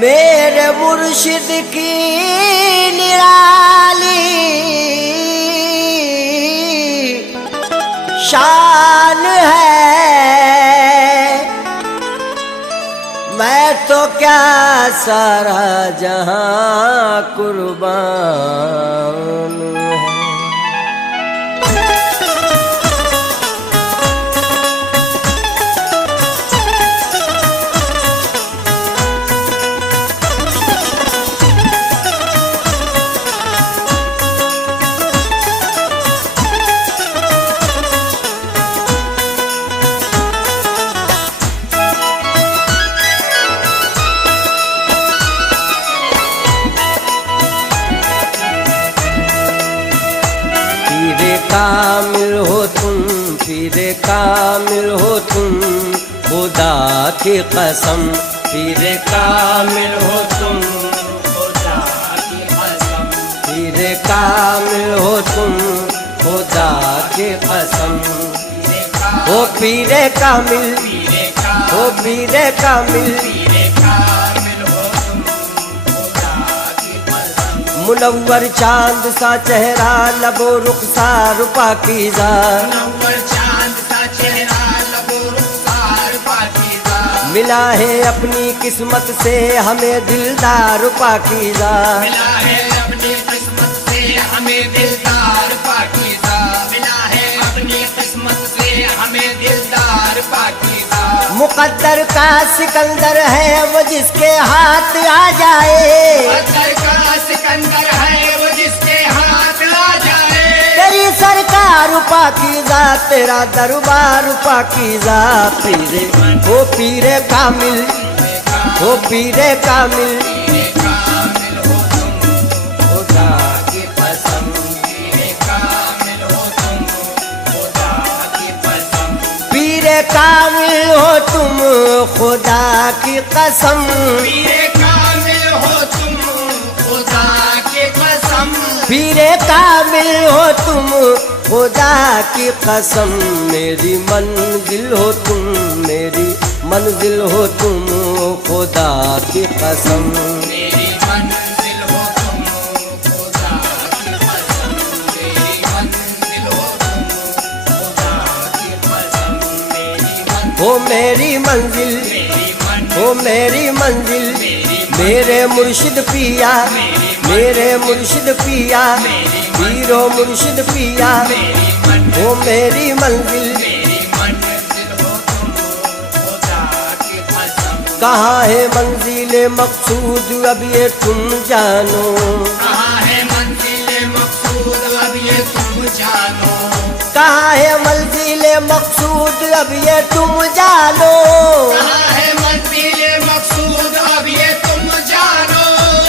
میرے مرشد کی نرالی شان ہے، میں تو کیا سارا جہاں قربان ہے۔ کامل ہو تم، پیر کامل ہو تم، خدا کی قسم، پیر کامل ہو تم، خدا کی قسم، پیر کامل ہو تم، خدا کی قسم، او پیر کامل، او پیر کامل، منور چاند سا چہرہ لبو رخسار پاکیزہ، منور چاند سا چہرہ لبو رخسار پاکیزہ، ملا ہے اپنی قسمت سے ہمیں دلدار پاکیزہ، ملا ہے اپنی قسمت سے ہمیں دلدار پاکیزہ، ملا ہے اپنی قسمت سے ہمیں دلدار پاکیزہ، مقدر کا سکندر ہے وہ جس کے ہاتھ آ جائے، مقدر کا سکندر ہے وہ جس کے ہاتھ آ جائے، تیری سرکار پاکیزہ، تیرا دربار پاکیزہ، پیر وہ پیر کامل، وہ پیر کامل، خدا کی قسم، پیر کامل ہو تم، خدا کی قسم، پیر کامل ہو تم، خدا کی قسم، پیر کامل ہو تم، خدا کی قسم، میری منزل ہو تم، میری منزل ہو تم، خدا کی قسم، میری منزل ہو تم، خدا کی قسم، میری منزل ہو تم، خدا کی قسم، ہو میری منزل، ہو میری منزل، میرے مرشد پیا، میرے مرشد پیا، پیرو مرشد پیا، ہو میری منزل، کہاں ہے منزل مقصود اب یہ تم جانو، کہاں ہے منزل مقصود اب یہ تم جانو، کہاں ہے منزل مقصود اب یہ تم جانو، کہاں ہے منزل مقصود اب یہ تم جانو،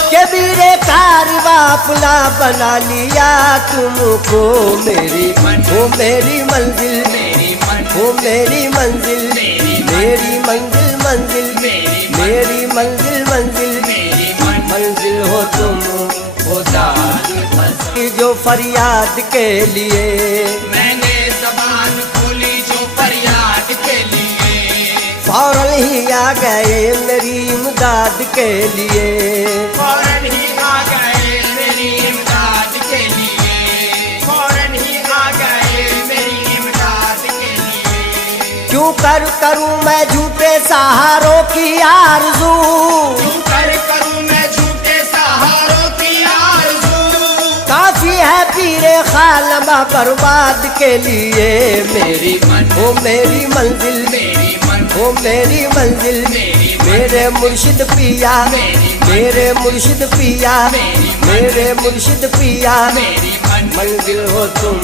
کہ میرے کارواں اپنا بنا لیا تم کو، میری ہو میری منزل، ہو میری منزل، میری منزل منزل، میری منزل منزل، منزل ہو تم، خدا کی جو فریاد کے لیے میں نے زبان کھولی، جو فریاد کے لیے فوراً ہی آ گئے میری امداد کے لیے، فوراً ہی آ گئے میری امداد کے لیے، فوراً ہی آ گئے میری امداد کے لیے، کیوں کروں میں جھوٹے سہاروں کی آرزو، کیوں کروں میں جھوٹے سہاروں کی آرزو، کافی ہے پیر خالمہ برباد کے لیے، میری ہو میری منزل، ہو میری منزل، میرے مرشد پیا، میرے مرشد پیا، میرے مرشد پیا، منزل ہو تم،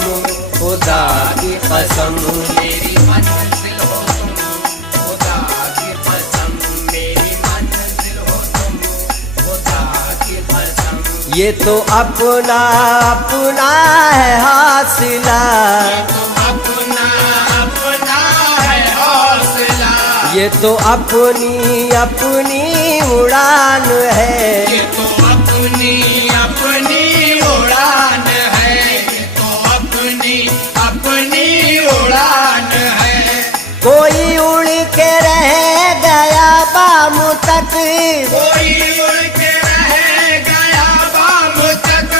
خدا کی قسم، میری منزل ہو تم، خدا کی قسم، میری منزل ہو تم، خدا کی قسم، یہ تو اپنا اپنا ہے حاصلہ، یہ تو اپنا اپنا ہے حاصلہ، یہ تو اپنی اپنی اڑان ہے، یہ تو اپنی اپنی اڑان ہے، یہ تو اپنی اپنی اڑان ہے۔ کوئی اڑ کے رہ گیا بام تک، کوئی اڑ کے رہ گیا بام تک،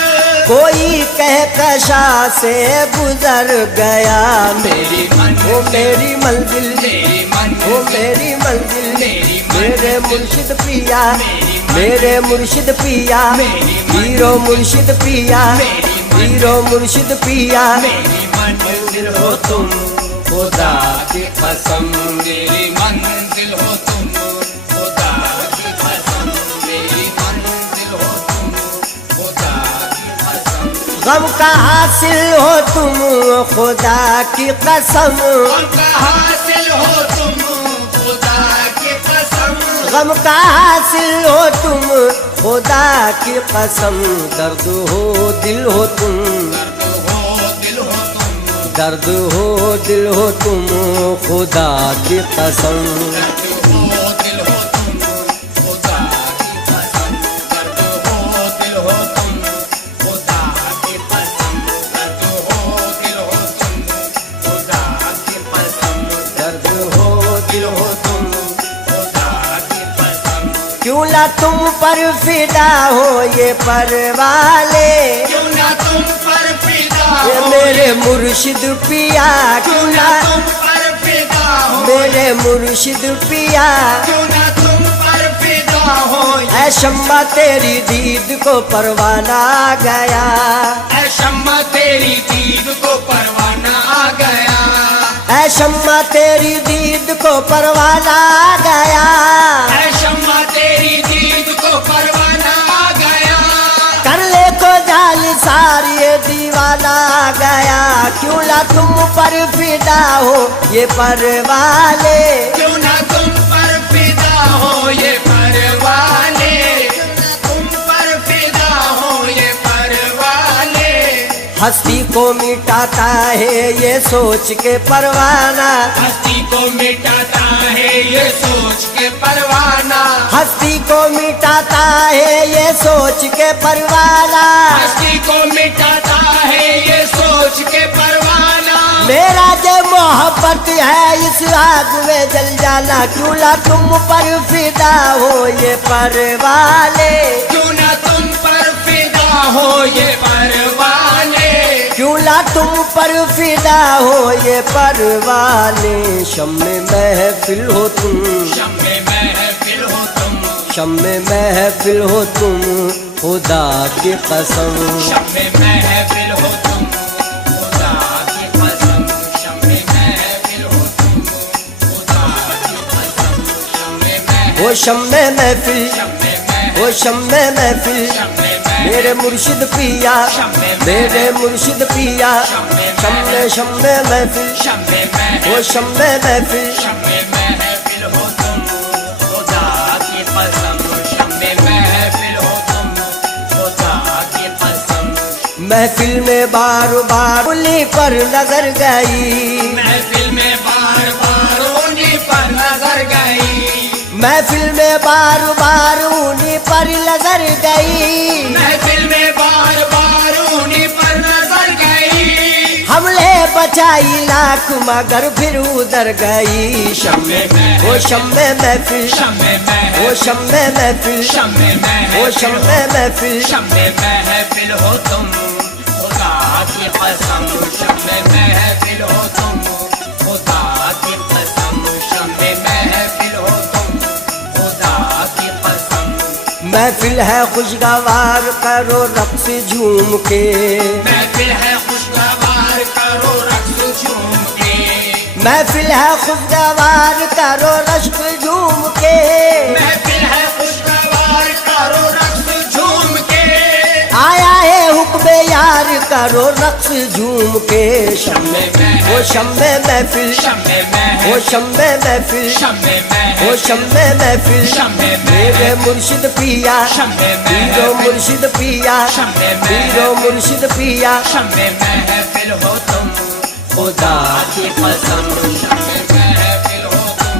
کوئی کہکشاں سے گزر گیا، میری وہ میری منزل، میری وہ منزل، میری منزل، میری میرے مرشد پیا، میرے مرشد پیا، پیرو مرشد پیا، پیرو مرشد پیا، میری منزل ہو تم خدا کی قسم، میری منزل ہو تم خدا کی قسم، میری منزل ہو تم خدا کی قسم، غم کا حاصل ہو تم خدا کی قسم، غم کا حاصل ہو تم خدا کی قسم، غم کا حاصل ہو تم خدا کی قسم، درد ہو دل ہو تم، درد ہو دل ہو تم، درد ہو دل ہو تم خدا کی قسم، درد ہو دل ہو تم خدا کی قسم، درد ہو دل ہو تم خدا کی قسم، درد ہو دل ہو تم خدا کی قسم، درد ہو دل ہو تم، خدا کی قسم، کیوں نہ تم پر فدا ہو یہ پروالے، کیوں نہ تم پر فدا یہ ہو، میرے مرشد پیا، کیوں نہ تم پر فدا ہو، میرے مرشد پیا، کیوں نہ تم پر فدا ہو، اے شمع تیری دید کو پروانہ آ گیا، اے شمع تیری دید کو پروانہ آ گیا، اے شمع تیری دید کو پروانہ آ گیا، اے شمع تیری دید کو پروانہ آ گیا، کر لے کو جال ساری دیوانہ آ گیا، کیوں نہ تم پر فدا ہو یہ پروالے، کیوں نہ تم پر فدا ہو یہ پروانے، تم پر فدا ہو یہ پروانے، ہستی کو مٹاتا ہے یہ سوچ کے پروانہ، ہستی کو مٹاتا ہے یہ سوچ کے پروانہ، ہستی کو مٹاتا ہے یہ سوچ کے پروانہ، ہستی کو مٹاتا ہے یہ سوچ کے پروانہ، میرا جو محبت ہے اس آگ میں جل جانا، کیوں نہ تم پر فدا ہو یہ پروالے، کیوں نہ تم پر فدا ہو یہ پروانے، کیوں نہ تم پر فدا ہو یہ پروالے، شمع محفل ہو تم، شمع محفل ہو تم، شمع محفل ہو تم خدا کی قسم، شمع محفل ہو تم خدا کی قسم، شمع محفل ہو تم خدا کی قسم، شمع محفل، وہ شمع محفل، وہ شمع محفل، میرے مرشد پیا، میرے مرشد پیا، شمع شمع محفل، شمع محفل، وہ شمع محفل، شمع محفل ہو تم خدا کی قسم، شمع محفل ہو تم خدا کی قسم، محفل میں بار بار انہی پر نظر گئی، محفل میں بار بار انہی پر نظر گئی، محفل میں بار بار انہی پر نظر گئی، محفل میں بار بار انہی پر نظر گئی، ہم نے بچائی لاکھ مگر پھر ادھر گئی، شمع وہ شمع محفل، شمع محفل، وہ شمع محفل، شمع محفل، وہ شمع محفل، شمع محفل ہو تم خدا کی قسم، شمع محفل ہو تم خدا کی قسم، شمع محفل ہو تم خدا کی قسم، محفل ہے خوشگوار کرو رقص جھوم کے، محفل ہے خوشگوار کرو رقص جھوم کے، محفل ہے خوشگوار کرو رشک جھوم کے، محفل ہے خوشگوار کرو رقص جھوم کے، آیا ہے حکم یار کرو رقص جھوم کے، شمع وہ شمع محفل، شمع محفل، وہ شمع محفل، شمع محفل، وہ شمع محفل، شمع میرے مرشد پیا، پیرو مرشد پیا، پیرو مرشد پیا، شمع محفل ہو تم خدا کی قسم، شمع محفل ہو تم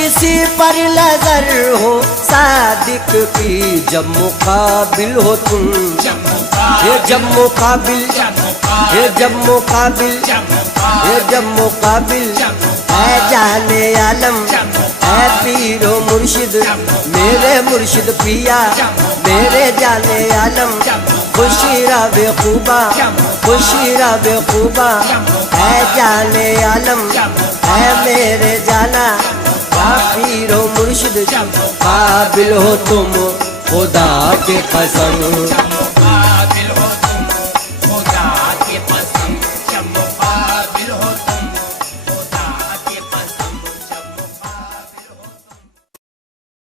کسی پر نظر ہو صادق کی، جب مقابل ہو تم، یہ جب مقابل، یہ جب مقابل، یہ جب مقابل، اے جانے عالم، اے پیر و مرشد، میرے مرشد پیا، میرے جانے عالم، خوشی را بے خوبا، خوشی را بے خوبا، اے جانے عالم، اے میرے جانا، پیر و مرشد، قابل ہو تم خدا کے قسم۔